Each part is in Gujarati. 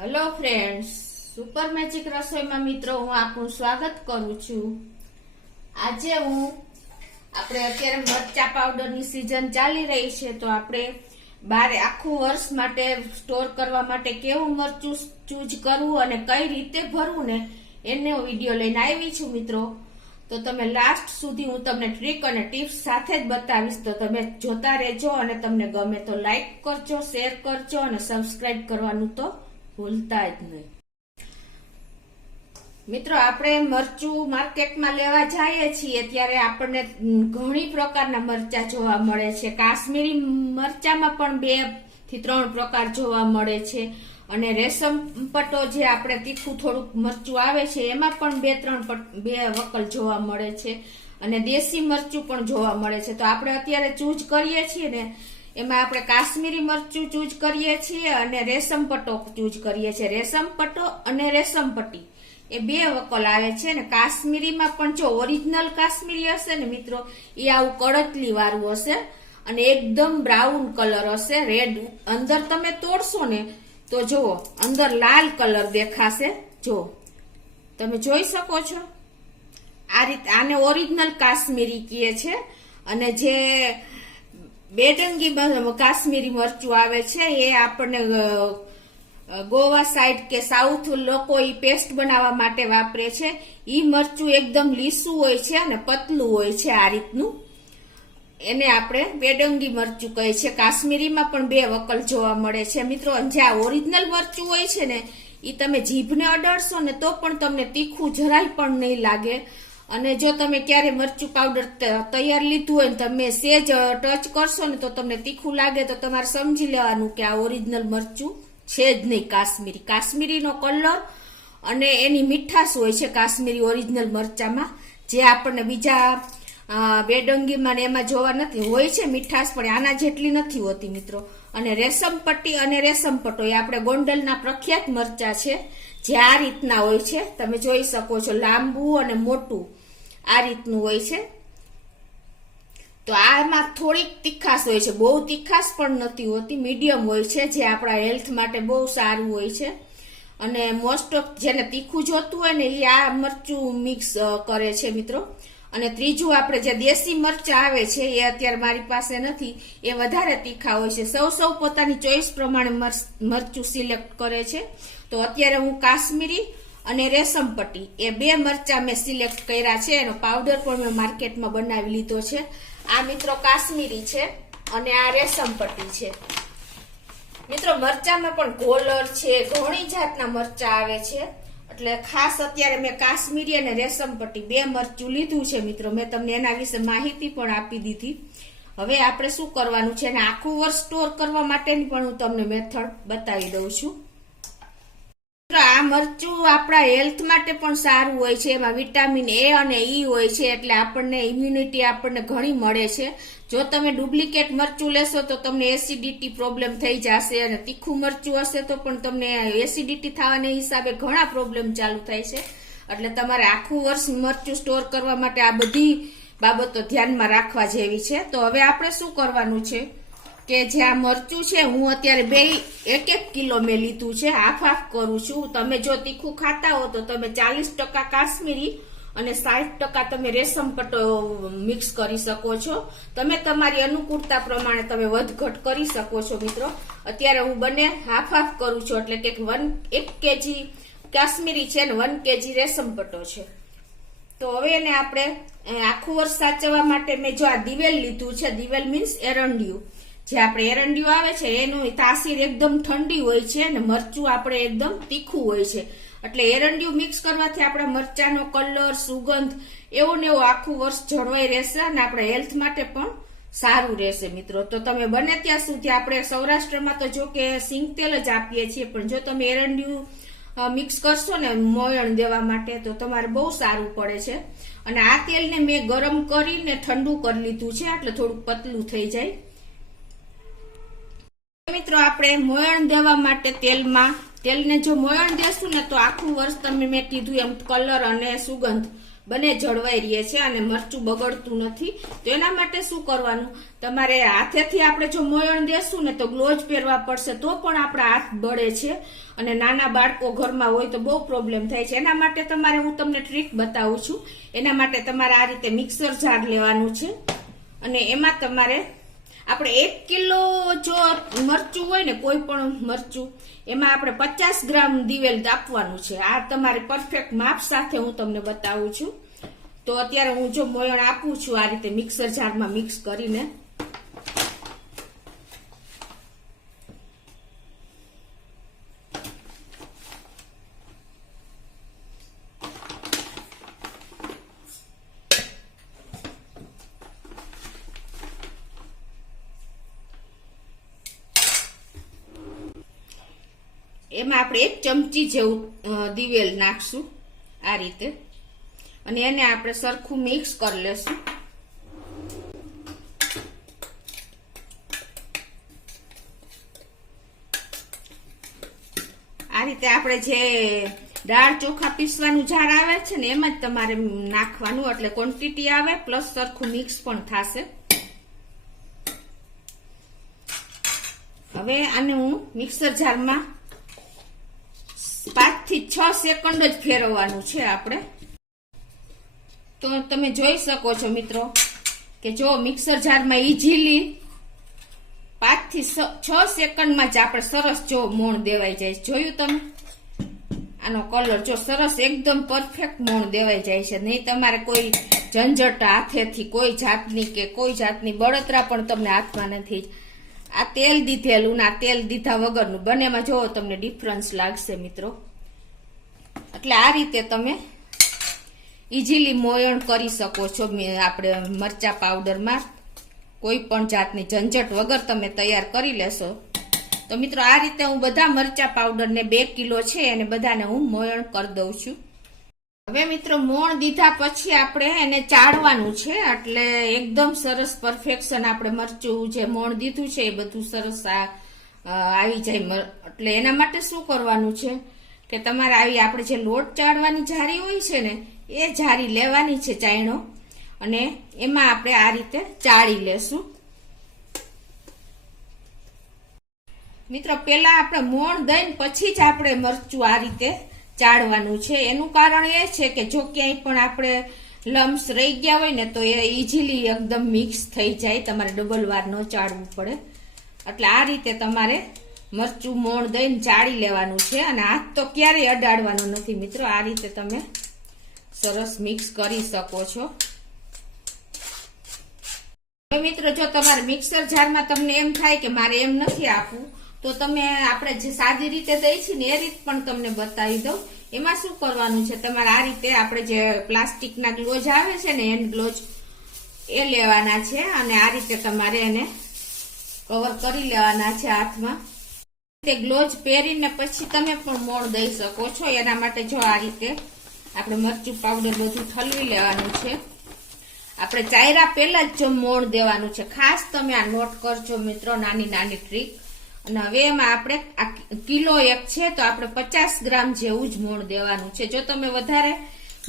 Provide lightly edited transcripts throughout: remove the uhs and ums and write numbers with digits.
હેલો ફ્રેન્ડ્સ, સુપર મેજિક રસોઈમાં મિત્રો હું આપનું સ્વાગત કરું છું। આજે આપણે અત્યારે મરચા પાવડરની સિઝન ચાલી રહી છે, તો આપણે બારે આખું વર્ષ માટે સ્ટોર કરવા માટે કેવું મરચું ચૂઝ કરવું અને કઈ રીતે ભરવું ને એનો વિડીયો લઈને આવી છું મિત્રો। તો તમે લાસ્ટ સુધી હું તમને ટ્રીક અને ટિપ્સ સાથે જ બતાવીશ, તો તમે જોતા રહેજો અને તમને ગમે તો લાઈક કરજો, શેર કરજો અને સબસ્ક્રાઇબ કરવાનું તો ભૂલતા જ નહીં। મિત્રો, આપણે મરચું માર્કેટમાં લેવા જઈએ છીએ ત્યારે આપણને ઘણી પ્રકારના મરચા જોવા મળે છે। કાશ્મીરી મરચામાં પણ 2 થી 3 પ્રકાર જોવા મળે છે અને રેશમ પટ્ટો જે આપણે તીખું થોડુંક મરચું આવે છે એમાં પણ 2 વકલ જોવા મળે છે અને દેશી મરચું પણ જોવા મળે છે। તો આપણે અત્યારે ચૂઝ કરીએ છીએ ને એમાં આપણે કાશ્મીરી મરચું ચૂઝ કરીએ છીએ અને રેશમ પટ્ટો ચૂઝ કરીએ છીએ। રેશમ પટ્ટો અને રેશમ પટ્ટી એ 2 વકલ આવે છે ને કાશ્મીરીમાં પણ જો ઓરિજિનલ કાશ્મીરી હશે ને મિત્રો, એ આવું કડતલી વાળું હશે અને એકદમ બ્રાઉન કલર હશે, રેડ। અંદર તમે તોડશો ને તો જુઓ અંદર લાલ કલર દેખાશે, જો તમે જોઈ શકો છો આ રીતે। આને ઓરિજિનલ કાશ્મીરી કહે છે અને જે બેડંગી કાશ્મીરી મરચું આવે છે એ આપણને ગોવા સાઈડ કે સાઉથ લોકો ઈ પેસ્ટ બનાવવા માટે વાપરે છે। ઈ મરચું એકદમ લીસું હોય છે અને પતલું હોય છે આ રીતનું, એને આપણે બેડંગી મરચું કહે છે। કાશ્મીરીમાં પણ 2 વકલ જોવા મળે છે મિત્રો। જે આ ઓરિજિનલ મરચું હોય છે ને એ તમે જીભને અડાડશો ને તો પણ તમને તીખું જરાય પણ નહીં લાગે અને જો તમે ક્યારે મરચું પાવડર તૈયાર લીધું હોય ને તમે સેજ ટચ કરશો ને તો તમને તીખું લાગે તો તમારે સમજી લેવાનું કે આ ઓરિજિનલ મરચું છે જ નહીં કાશ્મીરી। કાશ્મીરીનો કલર અને એની મીઠાશ હોય છે કાશ્મીરી ઓરિજિનલ મરચામાં, જે આપણને બીજા બેડંગીમાં ને એમાં જોવા નથી હોય છે મીઠાશ, પણ આના જેટલી નથી હોતી મિત્રો। અને રેશમ પટ્ટી અને રેશમ પટ્ટો એ આપણે ગોંડલના પ્રખ્યાત મરચા છે, જે આ રીતના હોય છે, તમે જોઈ શકો છો, લાંબુ અને મોટું આ રીતનું હોય છે। તો આમાં થોડીક તીખાશ હોય છે, બહુ તીખાશ પણ નથી હોતી, મીડિયમ હોય છે, જે આપણા હેલ્થ માટે બહુ સારું હોય છે અને મોસ્ટ ઓફ જેને તીખું જોતું હોય ને એ આ મરચું મિક્સ કરે છે મિત્રો। અને ત્રીજું આપણે જે દેશી મરચા આવે છે એ અત્યારે મારી પાસે નથી, એ વધારે તીખા હોય છે। સૌ પોતાની ચોઈસ પ્રમાણે મરચું સિલેક્ટ કરે છે। તો અત્યારે હું કાશ્મીરી અને રેશમ પટ્ટી એ 2 મરચા મેં સિલેક્ટ કર્યા છે, એનો પાવડર પણ મેં માર્કેટમાં બનાવી લીધો છે। આ મિત્રો કાશ્મીરી છે અને આ રેશમ પટ્ટી છે મિત્રો। મરચામાં પણ કોલર છે, ઘણી જાતના મરચા આવે છે, એટલે ખાસ અત્યારે મેં કાશ્મીરી અને રેશમ પટ્ટી 2 મરચું લીધું છે મિત્રો। મેં તમને એના વિશે માહિતી પણ આપી દીધી। હવે આપણે શું કરવાનું છે અને આખું વર્ષ સ્ટોર કરવા માટેની પણ હું તમને મેથડ બતાવી દઉં છું। આ મરચું આપણા હેલ્થ માટે પણ સારું હોય છે, એમાં વિટામિન એ અને ઈ હોય છે, એટલે આપણને ઇમ્યુનિટી આપણને ઘણી મળે છે। જો તમે ડુપ્લિકેટ મરચું લેશો તો તમને એસિડિટી પ્રોબ્લેમ થઈ જશે અને તીખું મરચું હશે તો પણ તમને એસિડિટી થવાને હિસાબે ઘણા પ્રોબ્લેમ ચાલુ થાય છે। એટલે તમારે આખું વર્ષ મરચું સ્ટોર કરવા માટે આ બધી બાબતો ધ્યાનમાં રાખવા જેવી છે। તો હવે આપણે શું કરવાનું છે કે જે આ મરચું છે હું અત્યારે 1 કિલો મેં લીધું છે, હાફ કરું છું। તમે જો તીખું ખાતા હો તો તમે 40% કાશ્મીરી અને 60% તમે રેશમ પટ્ટો મિક્સ કરી શકો છો। તમે તમારી અનુકૂળતા પ્રમાણે તમે વધઘટ કરી શકો છો મિત્રો। અત્યારે હું બંને હાફ કરું છું, એટલે કે 1 કેજી કાશ્મીરી છે ને 1 કેજી રેશમ પટ્ટો છે। તો હવે એને આપણે આખું વર્ષ સાચવવા માટે મેં જો આ દિવેલ લીધું છે, દિવેલ મીન્સ એરંડિયું, જે આપણે એરંડિયું આવે છે એનું તાસીર એકદમ ઠંડી હોય છે અને મરચું આપણે એકદમ તીખું હોય છે, એટલે એરંડિયું મિક્સ કરવાથી આપણા મરચાનો કલર, સુગંધ એવું ને એવું આખું વર્ષ જળવાઈ રહેશે અને આપણા હેલ્થ માટે પણ સારું રહેશે મિત્રો। તો તમે બને ત્યાં સુધી, આપણે સૌરાષ્ટ્રમાં તો જો કે સિંગ તેલ જ આપીએ છીએ, પણ જો તમે એરંડિયું મિક્સ કરશો ને મોયણ દેવા માટે તો તમારે બહુ સારું પડે છે। અને આ તેલને મેં ગરમ કરીને ઠંડુ કરી લીધું છે, એટલે થોડુંક પતલું થઈ જાય મિત્રો। આપણે મોયણ દેવા માટે તેલને જો મોયણ દેશું ને તો આખું વર્ષ તમે મેં કીધું એમ કલર અને સુગંધ બંને જળવાઈ રહે છે અને મરચું બગડતું નથી. તો એના માટે શું કરવાનું, તમારે હાથેથી આપણે જો મોયણ દેશું ને તો ગ્લોવ્સ પહેરવા પડશે, તો પણ આપણા હાથ બળે છે અને નાના બાળકો ઘરમાં હોય તો બહુ પ્રોબ્લેમ થાય છે. એના માટે તમારે હું તમને ટ્રીક બતાવું છું. એના માટે તમારે આ રીતે મિક્સર જાર લેવાનું છે અને એમાં તમારે આપણે 1 કિલો જો મરચું હોય ને, કોઈ પણ મરચું, એમાં આપણે 50 ગ્રામ દિવેલ આપવાનું છે. આ તમારે પરફેક્ટ માપ સાથે હું તમને બતાવું છું. તો અત્યારે હું જો મોયણ આપું છું આ રીતે મિક્સર જારમાં મિક્સ કરીને. એમાં આપણે 1 ચમચી જેવું દિવેલ નાખશું આ રીતે અને એને આપણે સરખું મિક્સ કરી લેશું. આ રીતે આપણે જે દાળ ચોખા પીસવાનું જાર આવે છે ને એમાં જ તમારે નાખવાનું, એટલે ક્વોન્ટિટી આવે પ્લસ સરખું મિક્સ પણ થશે. હવે આને હું મિક્સર જારમાં 5 થી 6 સેકન્ડ જ ફેરવવાનું છે આપણે. તો તમે જોઈ શકો છો મિત્રો કે જો મિક્સર જારમાં ઈઝીલી 5 થી 6 સેકન્ડમાં જ આપણે સરસ જો મોણ દેવાઈ જાય. જોયું તમે આનો કલર જો સરસ એકદમ પરફેક્ટ મોણ દેવાઈ જાય છે. નહીં તમારે કોઈ ઝંઝટ હાથેથી કોઈ જાતની બળતરા પણ તમને હાથમાં નથી. આ તેલ દીધેલું ને આ તેલ દીધા વગરનું બંનેમાં જો તમને ડિફરન્સ લાગશે મિત્રો. એટલે આ રીતે તમે ઈઝીલી મોયણ કરી શકો છો. આપણે મરચા પાવડરમાં કોઈ પણ જાતની ઝંઝટ વગર તમે તૈયાર કરી લેશો. તો મિત્રો આ રીતે હું બધા મરચા પાવડરને 2 કિલો છે અને બધાને હું મોયણ કરી દઉં છું. હવે મિત્રો મોણ દીધા પછી આપણે એને ચાળવાનું છે, એટલે એકદમ સરસ પરફેક્શન આપણે મરચું જે મોણ દીધું છે એ બધું સરસ આવી જાય. એટલે એના માટે શું કરવાનું છે કે તમારે આવી આપણે જે લોટ ચાળવાની જારી હોય છે ને એ જારી લેવાની છે ચાયણો, અને એમાં આપણે આ રીતે ચાળી લેશું. મિત્રો પેલા આપણે મોણ દઈને પછી જ આપણે મરચું આ રીતે ચાળવાનું છે. એનું કારણ એ છે કે જો ક્યાંય પણ આપણે લમ્સ રહી ગયા હોય ને તો એ ઈઝીલી એકદમ મિક્સ થઈ જાય, તમારે ડબલ વાર ન ચાળવું પડે. એટલે આ રીતે તમારે મરચું મોણ દઈને ચાળી લેવાનું છે અને હાથ તો ક્યારેય અડાડવાનો નથી મિત્રો. આ રીતે તમે સરસ મિક્સ કરી શકો છો. હવે મિત્રો જો તમારે મિક્સર જારમાં તમને એમ થાય કે મારે એમ નથી આપવું, તો તમે આપણે જે સાદી રીતે દઈ છે ને એ રીત પણ તમને બતાવી દઉં. એમાં શું કરવાનું છે, તમારે આ રીતે આપણે જે પ્લાસ્ટિકના ગ્લોવ્સ આવે છે ને હેન્ડ ગ્લોવ્સ એ લેવાના છે અને આ રીતે તમારે એને કવર કરી લેવાના છે હાથમાં. તે ગ્લોવ્સ પહેરીને પછી તમે પણ મોણ દઈ શકો છો. એના માટે જો આ રીતે આપણે મરચું પાવડર બધું ઠલવી લેવાનું છે. આપણે ચાયરા પહેલા જ જો મોણ દેવાનું છે. ખાસ તમે આ નોટ કરજો મિત્રો, નાની નાની ટ્રીક. અને હવે એમાં આપણે આ કિલો 1 છે તો આપણે 50 ગ્રામ જેવું જ મોણ દેવાનું છે. જો તમે વધારે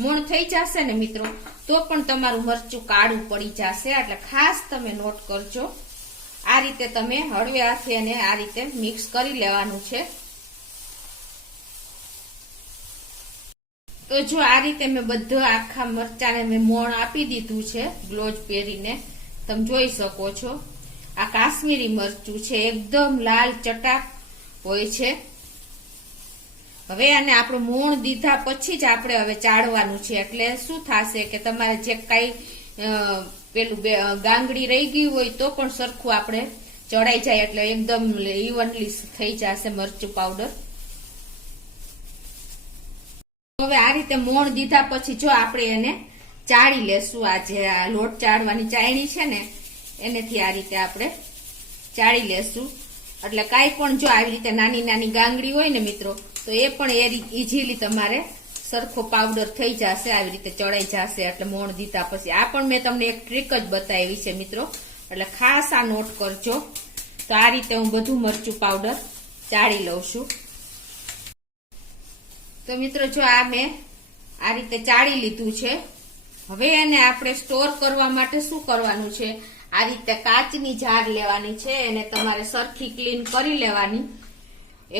મોણ થઈ જશે ને મિત્રો તો પણ તમારું મરચું કાળું પડી જશે, એટલે ખાસ તમે નોટ કરજો. આ રીતે તમે હળવે હાથે એને આ રીતે મિક્સ કરી લેવાનું છે. તો જો આ રીતે મેં બધા આખા મરચાને મેં મોણ આપી દીધું છે ગ્લોવ્સ પહેરીને. તમે જોઈ શકો છો આ કાશ્મીરી મરચું છે, એકદમ લાલ ચટાક હોય છે. હવે આને આપણે મોણ દીધા પછી જ આપણે હવે ચાળવાનું છે. એટલે શું થશે કે તમારે જે કઈ પેલું ગાંગડી રહી ગઈ હોય તો પણ સરખું આપણે ચડાઈ જાય, એટલે એકદમ ઇવનલી થઈ જશે મરચું પાવડર. હવે આ રીતે મોણ દીધા પછી જો આપણે એને ચાળી લેશું. આ જે લોટ ચાળવાની ચાયણી છે ને એનેથી આ રીતે આપણે ચાળી લેશું. એટલે કાંઈ પણ જો આવી રીતે નાની નાની ગાંગડી હોય ને મિત્રો તો એ પણ ઈઝીલી તમારે સરખો પાવડર થઈ જશે, આવી રીતે ચડાઈ જશે. એટલે મોણ દીધા પછી આ પણ મેં તમને એક ટ્રીક જ બતાવી છે મિત્રો, એટલે ખાસ આ નોટ કરજો. તો આ રીતે હું બધું મરચું પાવડર ચાળી લઉં છું. તો મિત્રો જો આ મેં આ રીતે ચાળી લીધું છે હવે એને આપણે સ્ટોર કરવા માટે શું કરવાનું છે, આ રીતે કાચની જાર લેવાની છે, એને તમારે સરખી ક્લીન કરી લેવાની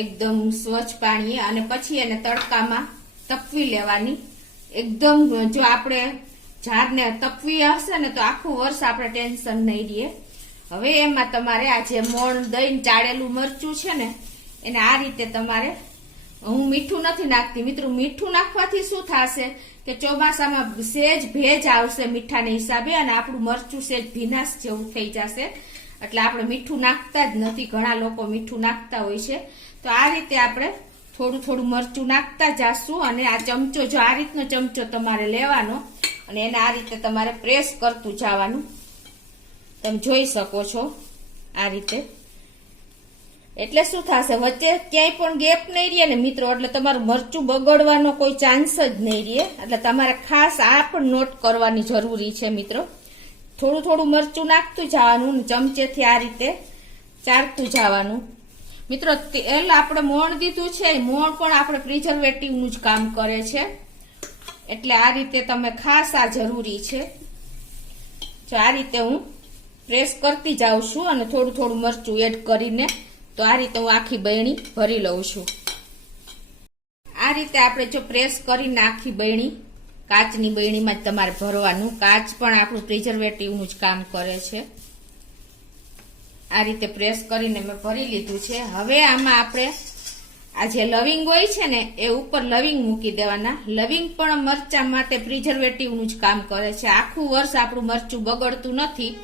એકદમ સ્વચ્છ પાણીએ, અને પછી એને તડકામાં તપવી લેવાની એકદમ. જો આપણે જારને તપવી હશે ને તો આખું વર્ષ આપણે ટેન્શન નહીં રહે. હવે એમાં તમારે આ જે મોણ દઈને ચાળેલું મરચું છે ને એને આ રીતે તમારે, હું મીઠું નથી નાખતી મિત્રો, મીઠું નાખવાથી શું થશે કે ચોમાસામાં સેજ ભેજ આવશે મીઠાને હિસાબે, અને આપણું મરચું સેજ ભીનાશ જેવું થઈ જશે, એટલે આપણે મીઠું નાખતા જ નથી. ઘણા લોકો મીઠું નાખતા હોય છે. તો આ રીતે આપણે થોડું થોડું મરચું નાખતા જાશું, અને આ ચમચો, જો આ રીતનો ચમચો તમારે લેવાનો અને એને આ રીતે તમારે પ્રેસ કરતું જવાનું. તમે જોઈ શકો છો આ રીતે. એટલે શું થશે, વચ્ચે ક્યાંય પણ ગેપ નહીં રહે ને મિત્રો, એટલે તમારું મરચું બગડવાનો કોઈ ચાન્સ જ નહીં રહે. એટલે તમારે ખાસ આ પણ નોટ કરવાની જરૂરી છે મિત્રો. થોડું થોડું મરચું નાખતું જવાનું, ચમચેથી આ રીતે ચાળતું જવાનું મિત્રો. તેલ આપણે મોણ દીધું છે, મોણ પણ આપણે પ્રિઝર્વેટિવનું જ કામ કરે છે, એટલે આ રીતે તમે ખાસ આ જરૂરી છે. જો આ રીતે હું પ્રેસ કરતી જાઉં છું અને થોડું થોડું મરચું એડ કરીને, તો આ રીતે હું આખી બરણી ભરી લઉં છું. આ રીતે આપણે જો પ્રેસ કરીને આખી બરણી, કાચની બરણીમાં જ તમારે ભરવાનું. કાચ પણ આપણું પ્રિઝર્વેટિવનું જ કામ કરે છે. આ રીતે પ્રેસ કરીને મેં ભરી લીધું છે. હવે આમાં આપણે આ જે લવિંગ હોય છે ને એ ઉપર લવિંગ મૂકી દેવાના. લવિંગ પણ મરચા માટે પ્રિઝર્વેટિવનું જ કામ કરે છે. આખું વર્ષ આપણું મરચું બગડતું નથી,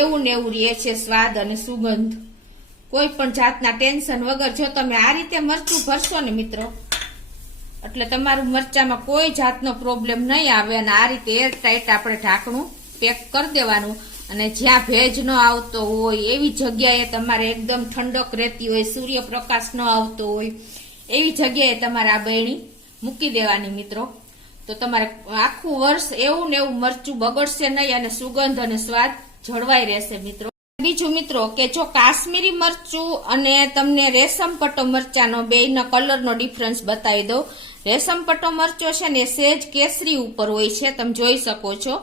એવું ને એવું રહે છે સ્વાદ અને સુગંધ. કોઈ પણ જાતના ટેન્શન વગર જો તમે આ રીતે મરચું ભરશો ને મિત્રો, એટલે તમારું મરચામાં કોઈ જાતનો પ્રોબ્લેમ નહીં આવે. અને આ રીતે એર ટાઈટ આપણે ઢાંકણું પેક કરી દેવાનું. અને જ્યાં ભેજ ન આવતો હોય એવી જગ્યાએ તમારે એકદમ ઠંડક રહેતી હોય, સૂર્યપ્રકાશ ન આવતો હોય એવી જગ્યાએ તમારે આ બરણી મૂકી દેવાની મિત્રો. તો તમારે આખું વર્ષ એવું ને એવું મરચું બગડશે નહીં, અને સુગંધ અને સ્વાદ જળવાઈ રહેશે મિત્રો. બીજું મિત્રો કે જો કાશ્મીરી મરચું અને તમને રેશમ પટ્ટો મરચાનો બેયના કલરનો ડિફરન્સ બતાવી દઉં. રેશમ પટ્ટો મરચો છે ને સેજ કેસરી ઉપર હોય છે, તમે જોઈ શકો છો.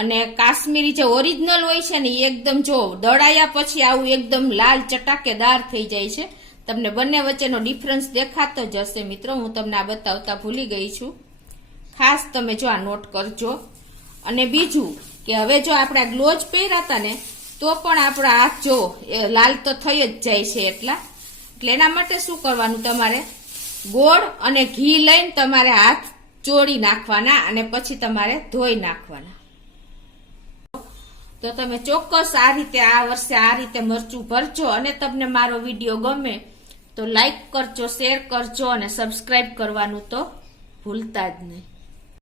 અને કાશ્મીરી જે ઓરિજિનલ હોય છે ને એ એકદમ જો દળાયા પછી આવું એકદમ લાલ ચટાકેદાર થઈ જાય છે. તમને બંને વચ્ચેનો ડિફરન્સ દેખાતો જ હશે મિત્રો. હું તમને આ બતાવતા ભૂલી ગઈ છું, ખાસ તમે જો આ નોટ કરજો. અને બીજું કે હવે જો આપણે ગ્લોવ્સ પહેર્યા હતા ને તો પણ આપણા હાથ જો લાલ તો થઈ જ જાય છે એટલે એના માટે શું કરવાનું, તમારે ગોળ અને ઘી લઈને તમારે હાથ ચોળી નાખવાના અને પછી તમારે ધોઈ નાખવાના. તો તમે ચોક્કસ આ રીતે આ વર્ષે આ રીતે મરચું ભરજો. અને તમને મારો વિડીયો ગમે તો લાઈક કરજો, શેર કરજો અને સબસ્ક્રાઇબ કરવાનું તો ભૂલતા જ નહીં.